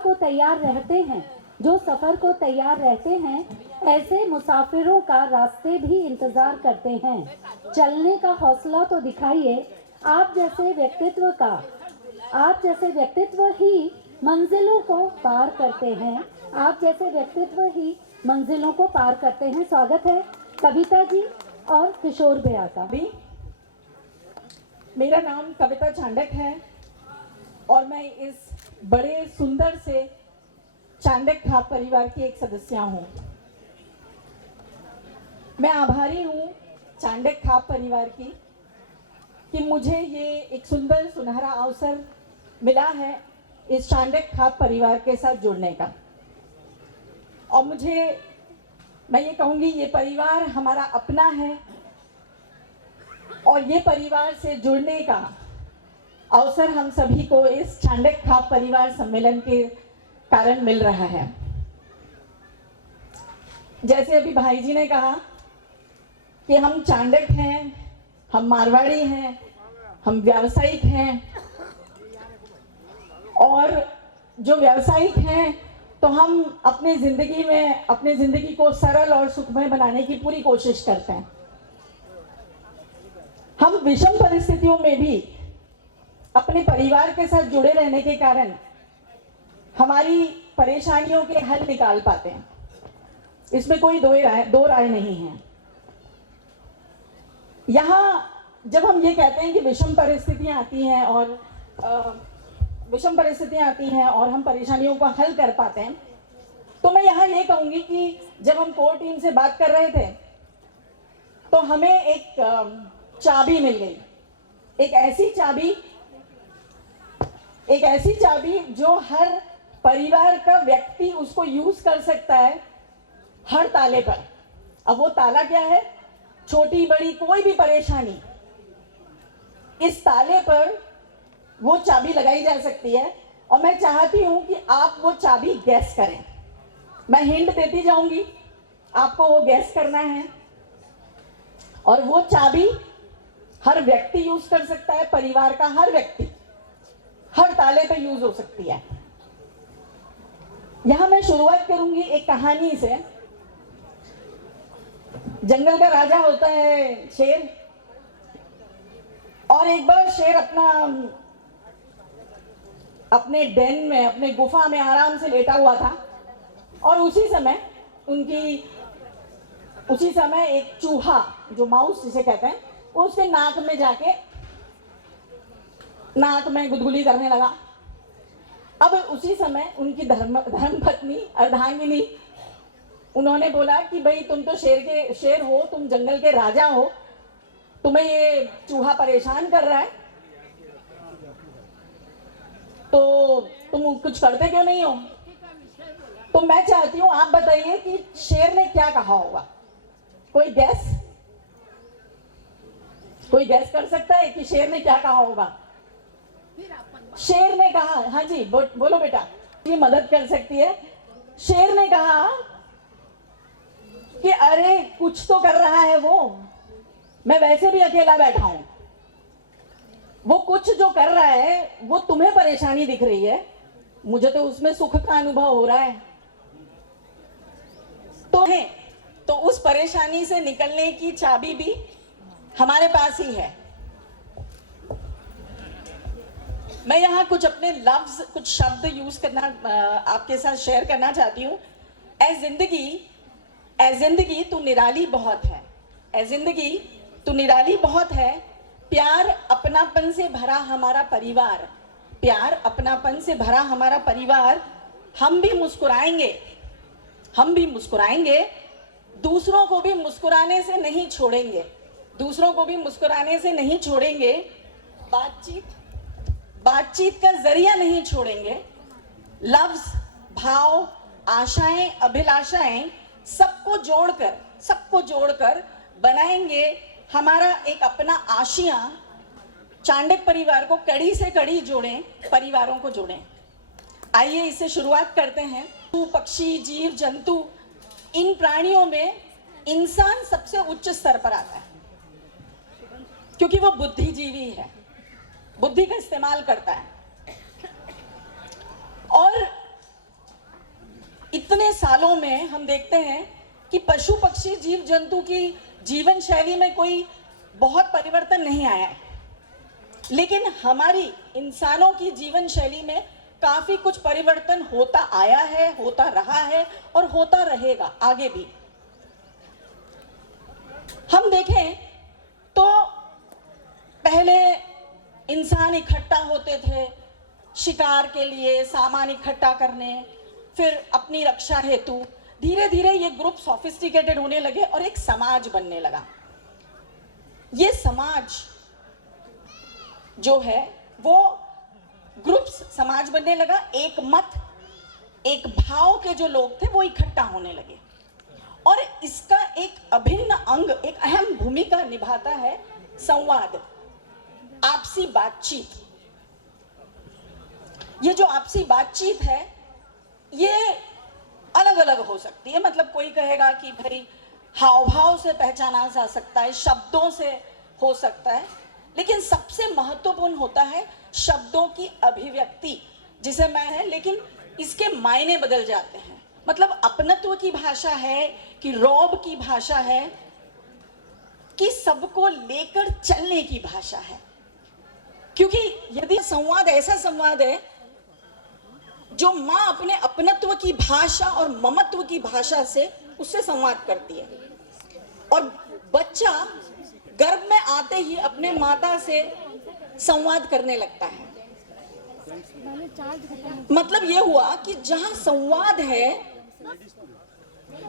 को तैयार रहते हैं, जो सफ़र को तैयार रहते हैं, ऐसे मुसाफिरों का रास्ते भी इंतज़ार करते हैं। चलने का हौसला तो दिखाइए, आप जैसे व्यक्तित्व ही मंजिलों को पार करते हैं। आप जैसे व्यक्तित्व ही मंजिलों को पार करते हैं। स्वागत है कविता जी और किशोर भैया का भी। मेरा नाम कविता चांडक है और मैं इस बड़े सुंदर से चांडक खाप परिवार की एक सदस्य हूँ। मैं आभारी हूँ चांडक खाप परिवार की कि मुझे ये एक सुंदर सुनहरा अवसर मिला है इस चांडक खाप परिवार के साथ जुड़ने का। और मैं ये कहूँगी ये परिवार हमारा अपना है और ये परिवार से जुड़ने का अवसर हम सभी को इस चांडक खाप परिवार सम्मेलन के कारण मिल रहा है। जैसे अभी भाई जी ने कहा कि हम चांडक हैं, हम मारवाड़ी हैं, हम व्यावसायिक हैं और जो व्यावसायिक हैं तो हम अपनी ज़िंदगी को सरल और सुखमय बनाने की पूरी कोशिश करते हैं। हम विषम परिस्थितियों में भी अपने परिवार के साथ जुड़े रहने के कारण हमारी परेशानियों के हल निकाल पाते हैं। इसमें कोई दो राय नहीं है। यहाँ जब हम ये कहते हैं कि विषम परिस्थितियाँ आती हैं और हम परेशानियों को हल कर पाते हैं, तो मैं यहाँ ये कहूँगी कि जब हम कोर टीम से बात कर रहे थे तो हमें एक चाबी मिल गई, एक ऐसी चाबी जो हर परिवार का व्यक्ति उसको यूज कर सकता है हर ताले पर। अब वो ताला क्या है? छोटी बड़ी कोई भी परेशानी, इस ताले पर वो चाबी लगाई जा सकती है। और मैं चाहती हूं कि आप वो चाबी गैस करें। मैं हिंट देती जाऊंगी, आपको वो गैस करना है। और वो चाबी हर व्यक्ति यूज कर सकता है, परिवार का हर व्यक्ति हर ताले पे यूज हो सकती है। यहां मैं शुरुआत करूंगी एक कहानी से। जंगल का राजा होता है शेर, और एक बार शेर अपने डेन में, अपने गुफा में आराम से लेटा हुआ था और उसी समय एक चूहा, जो माउस जिसे कहते हैं, वो उसके नाक में गुदगुली करने लगा। अब उसी समय उनकी धर्मपत्नी अर्धांगिनी, उन्होंने बोला कि भाई तुम तो शेर हो, तुम जंगल के राजा हो, तुम्हें ये चूहा परेशान कर रहा है, तो तुम कुछ करते क्यों नहीं हो? तो मैं चाहती हूं आप बताइए कि शेर ने क्या कहा होगा। कोई गैस कर सकता है कि शेर ने क्या कहा होगा? शेर ने कहा, हाँ जी बोलो बेटा, ये मदद कर सकती है। शेर ने कहा कि अरे कुछ तो कर रहा है वो, मैं वैसे भी अकेला बैठा हूं, वो कुछ जो कर रहा है वो तुम्हें परेशानी दिख रही है, मुझे तो उसमें सुख का अनुभव हो रहा है। तो उस परेशानी से निकलने की चाबी भी हमारे पास ही है। मैं यहाँ कुछ अपने लफ्ज, कुछ शब्द यूज करना आपके साथ शेयर करना चाहती हूँ। ए जिंदगी तू निराली बहुत है, ए जिंदगी तू निराली बहुत है, प्यार अपनापन से भरा हमारा परिवार, प्यार अपनापन से भरा हमारा परिवार, हम भी मुस्कुराएंगे, दूसरों को भी मुस्कुराने से नहीं छोड़ेंगे, बातचीत का जरिया नहीं छोड़ेंगे, लफ्ज, भाव, आशाएं, अभिलाषाएं सबको जोड़कर बनाएंगे हमारा एक अपना आशियां। चांडक परिवार को कड़ी से कड़ी जोड़ें, परिवारों को जोड़ें। आइए इससे शुरुआत करते हैं। पक्षी, जीव जंतु, इन प्राणियों में इंसान सबसे उच्च स्तर पर आता है क्योंकि वो बुद्धिजीवी है, बुद्धि का इस्तेमाल करता है। और इतने सालों में हम देखते हैं कि पशु पक्षी जीव जंतु की जीवन शैली में कोई बहुत परिवर्तन नहीं आया है, लेकिन हमारी इंसानों की जीवन शैली में काफी कुछ परिवर्तन होता आया है, होता रहा है और होता रहेगा आगे भी। हम देखें तो पहले इंसान इकट्ठा होते थे शिकार के लिए, सामान इकट्ठा करने, फिर अपनी रक्षा हेतु। धीरे धीरे ये ग्रुप सोफिस्टिकेटेड होने लगे और एक समाज बनने लगा। ये समाज जो है वो ग्रुप्स समाज बनने लगा। एक मत, एक भाव के जो लोग थे वो इकट्ठा होने लगे और इसका एक अभिन्न अंग, एक अहम भूमिका निभाता है संवाद, आपसी बातचीत। ये जो आपसी बातचीत है ये अलग अलग हो सकती है। मतलब कोई कहेगा कि भाई हाव भाव से पहचाना जा सकता है, शब्दों से हो सकता है, लेकिन सबसे महत्वपूर्ण होता है शब्दों की अभिव्यक्ति, जिसे मैं है, लेकिन इसके मायने बदल जाते हैं। मतलब अपनत्व की भाषा है कि रौब की भाषा है कि सबको लेकर चलने की भाषा है। क्योंकि यदि संवाद ऐसा संवाद है जो माँ अपने अपनत्व की भाषा और ममत्व की भाषा से उससे संवाद करती है और बच्चा गर्भ में आते ही अपने माता से संवाद करने लगता है। मतलब यह हुआ कि जहां संवाद है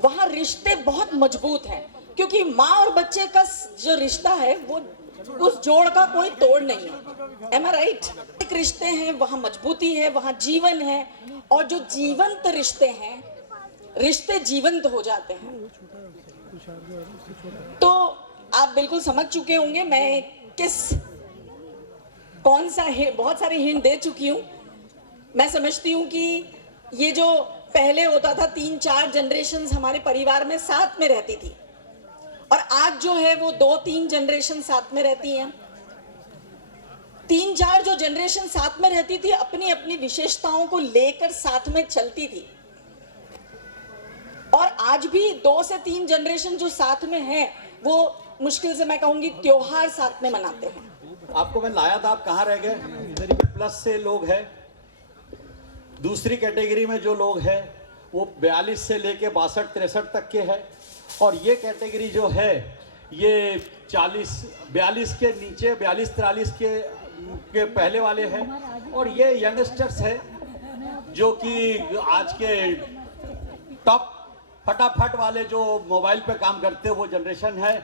वहां रिश्ते बहुत मजबूत हैं, क्योंकि माँ और बच्चे का जो रिश्ता है वो उस जोड़ का कोई तोड़ नहीं है। Am I right? एक रिश्ते हैं वहां मजबूती है, वहां जीवन है, और जो जीवंत रिश्ते हैं, रिश्ते जीवंत हो जाते हैं। तो आप बिल्कुल समझ चुके होंगे मैं कौन सा बहुत सारे हिंट दे चुकी हूँ। मैं समझती हूँ कि ये जो पहले होता था 3-4 जनरेशन्स हमारे परिवार में साथ में रहती थी, और आज जो है वो 2-3 जनरेशन साथ में रहती हैं। 3-4 जो जनरेशन साथ में रहती थी अपनी अपनी विशेषताओं को लेकर साथ में चलती थी, और आज भी 2 से 3 जनरेशन जो साथ में है वो मुश्किल से मैं कहूंगी त्योहार साथ में मनाते हैं। आपको मैं लाया था, आप कहाँ रह गए? इधर प्लस से लोग हैं। दूसरी कैटेगरी में जो लोग हैं वो 42 से लेके 62-63 तक के हैं, और ये कैटेगरी जो है ये 42 के नीचे 42-43 के पहले वाले हैं, और ये यंगस्टर्स हैं जो कि आज के टॉप फटाफट वाले जो मोबाइल पे काम करते हैं वो जनरेशन है।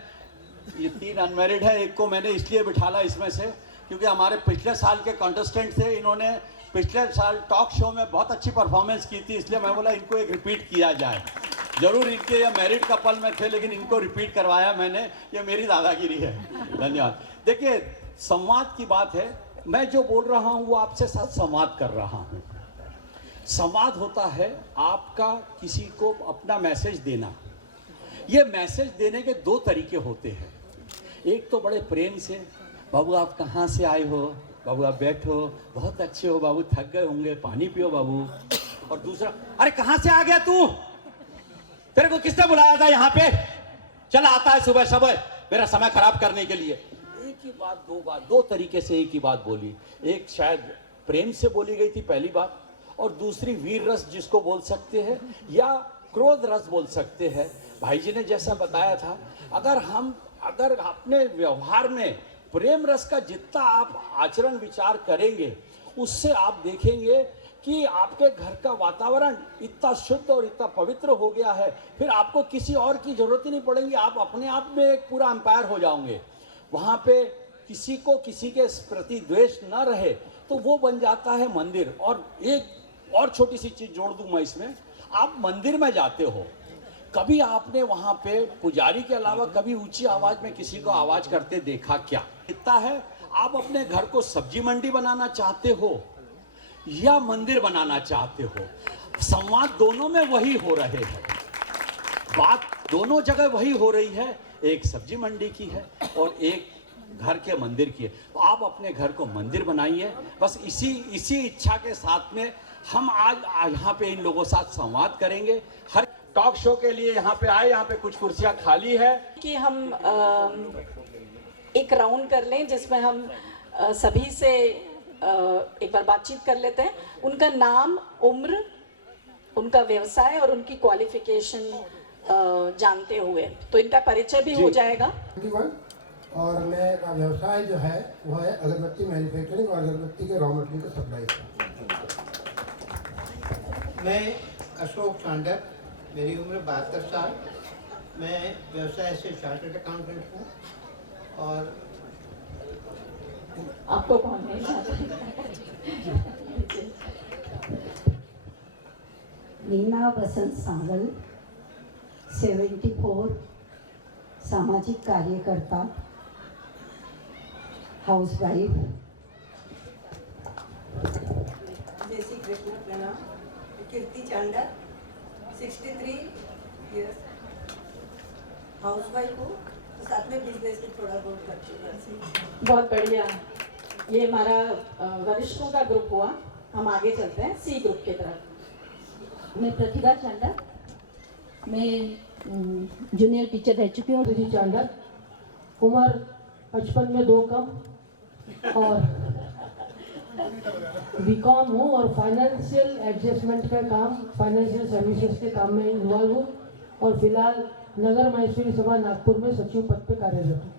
ये 3 अनमैरिड है, एक को मैंने इसलिए बिठाला इसमें से क्योंकि हमारे पिछले साल के कॉन्टेस्टेंट थे, इन्होंने पिछले साल टॉक शो में बहुत अच्छी परफॉर्मेंस की थी, इसलिए मैं बोला इनको एक रिपीट किया जाए। जरूर इनके ये मैरिड कपल में थे लेकिन इनको रिपीट करवाया मैंने, ये मेरी दादागिरी है। धन्यवाद। देखिए संवाद की बात है, मैं जो बोल रहा हूँ वो आपसे साथ संवाद कर रहा हूँ। संवाद होता है आपका किसी को अपना मैसेज देना। ये मैसेज देने के 2 तरीके होते हैं। एक तो बड़े प्रेम से, बाबू आप कहाँ से आए हो, बाबू आप बैठो, बहुत अच्छे हो बाबू, थक गए होंगे, पानी पियो बाबू। और दूसरा, अरे कहाँ से आ गया तू, तेरे को किसने बुलाया था यहाँ पे, चल आता है सुबह सुबह मेरा समय खराब करने के लिए। एक ही बात 2 तरीके से एक ही बात बोली। एक शायद प्रेम से बोली गई थी पहली बात, और दूसरी वीर रस जिसको बोल सकते हैं, या क्रोध रस बोल सकते हैं। भाई जी ने जैसा बताया था, अगर अपने व्यवहार में प्रेम रस का जितना आप आचरण विचार करेंगे, उससे आप देखेंगे कि आपके घर का वातावरण इतना शुद्ध और इतना पवित्र हो गया है, फिर आपको किसी और की जरूरत ही नहीं पड़ेगी, आप अपने आप में एक पूरा अंपायर हो जाओगे। वहाँ पे किसी को किसी के प्रति द्वेष न रहे तो वो बन जाता है मंदिर। और एक और छोटी सी चीज जोड़ दूं मैं इसमें, आप मंदिर में जाते हो, कभी आपने वहाँ पे पुजारी के अलावा कभी ऊंची आवाज में किसी को आवाज करते देखा क्या? इतना है, आप अपने घर को सब्जी मंडी बनाना चाहते हो या मंदिर बनाना चाहते हो, संवाद दोनों में वही हो रहे हैं, बात दोनों जगह वही हो रही है। एक सब्जी मंडी की है और एक घर के मंदिर की है। तो आप अपने घर को मंदिर बनाइए, बस इसी इच्छा के साथ में हम आज यहाँ पे इन लोगों के साथ संवाद करेंगे। हर टॉक शो के लिए यहाँ पे आए, यहाँ पे कुछ कुर्सियाँ खाली है कि हम एक राउंड कर लें जिसमें हम सभी से एक बार बातचीत कर लेते हैं। उनका नाम, उम्र, उनका व्यवसाय और उनकी क्वालिफिकेशन जानते हुए तो इनका परिचय भी हो जाएगा। और मेरा व्यवसाय जो है वो है अगरबत्ती मैन्युफैक्चरिंग और अगरबत्ती के रॉ मटेरियल का सप्लाई। मैं अशोक चांडक, मेरी उम्र 72 साल। मैं व्यवसाय से चार्टर्ड अकाउंटेंट हूँ। और आपको कौन है? नीना बसंत सांगल, 74, सामाजिक कार्यकर्ता, हाउसवाइफ। जय श्री कृष्ण। प्रणाम। कीर्ति चांडा, 63 इयर्स, हाउसवाइफ हूँ, साथ में बिजनेस भी थोड़ा बहुत करती हूँ। बहुत बढ़िया। ये हमारा वरिष्ठों का ग्रुप हुआ। हम आगे चलते हैं सी ग्रुप की तरफ। मैं प्रतिभा चांडा, मैं जूनियर टीचर रह चुकी हूँ। विधि चांडक, उम्र 55 में 2 कम, और बीकॉम हूँ और फाइनेंशियल एडजस्टमेंट का काम, फाइनेंशियल सर्विसेज के काम में इन्वॉल्व हूँ और फिलहाल नगर महेश्वरी सभा नागपुर में सचिव पद पे कार्यरत हूँ।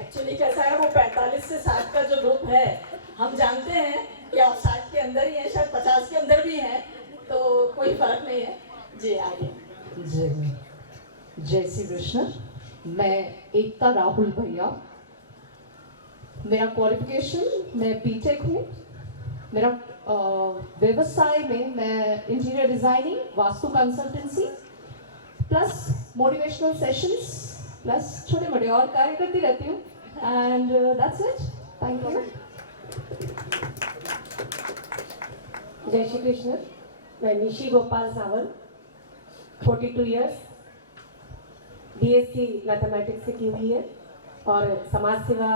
एक्चुअली कैसा है, वो 45 से 60 का जो ग्रुप है, हम जानते हैं कि आप 60 के अंदर ही हैं, शायद 50 के अंदर भी हैं, तो कोई फर्क नहीं है। जी आगे। जय श्री कृष्ण। मैं एकता राहुल भैया, मेरा क्वालिफिकेशन, मैं बीटेक हूँ। मेरा व्यवसाय में मैं interior designing, vastu consultancy plus motivational sessions plus छोटे मोटे और कार्य करती रहती हूँ। And that's it. Thank you. जय श्री कृष्ण। मैं Nishi Gopal Sawant, 42 years, BSc mathematics से की हुई है और समाज सेवा,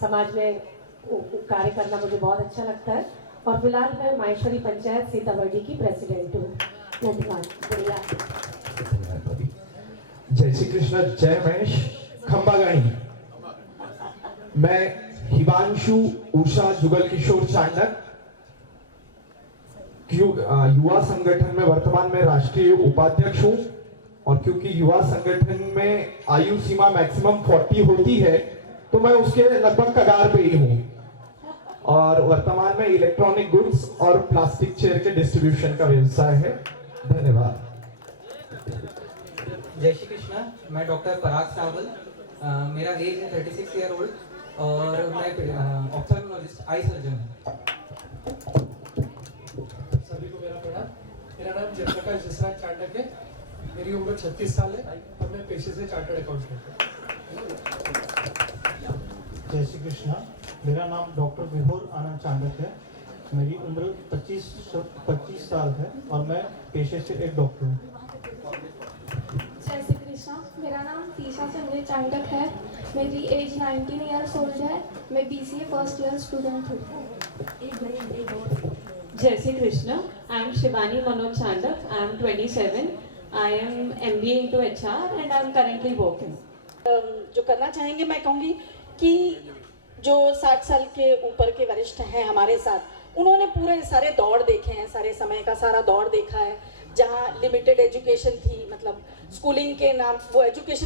समाज में कार्य करना मुझे बहुत अच्छा लगता है। और फिलहाल मैं माहेश्वरी पंचायत सीतामढ़ी की प्रेसिडेंट हूँ। धन्यवाद। बढ़िया। जय श्री कृष्ण। जय महेश। खंबागाणी। मैं हिमांशु उषा जुगल किशोर चांडक, युवा संगठन में वर्तमान में राष्ट्रीय उपाध्यक्ष हूँ। और क्योंकि युवा संगठन में आयु सीमा मैक्सिमम 40 होती है, तो मैं उसके लगभग कगार पे ही हूँ। और वर्तमान में इलेक्ट्रॉनिक गुड्स और प्लास्टिक चेयर के डिस्ट्रीब्यूशन का व्यवसाय है। धन्यवाद। जय श्री कृष्णा। मैं डॉक्टर पराग सावल, मेरा एज है 36 ईयर ओल्ड और मैं ऑप्थेल्मोलॉजिस्ट, आई सर्जन हूँ। सभी को मेरा प्रणाम। मेरा नाम जयप्रकाश जसराज चांडक है। मेरी उम्र 36 साल है और मैं पेशे से चार्टर्ड अकाउंटेंट हूँ। जय श्री कृष्ण। मेरा नाम डॉक्टर विभोर आनंद चांडक है। मेरी उम्र 25 साल है और मैं पेशे से एक डॉक्टर हूँ। जय श्री कृष्णा। मेरा नाम तीशा संजय चांडक है। मेरी एज 19 ईयर्स ओल्ड है। मैं बीसीए फर्स्ट ईयर स्टूडेंट हूँ। जय Shri Krishna. I am Shivani Manoj Chandak. I am 27. I am MBA into HR and I am currently working. जो करना चाहेंगे, मैं कहूँगी कि जो 60 साल के ऊपर के वरिष्ठ हैं हमारे साथ, उन्होंने पूरे सारे दौर देखे हैं, सारे समय का सारा दौर देखा है, जहाँ लिमिटेड एजुकेशन थी, मतलब स्कूलिंग के नाम वो एजुकेशन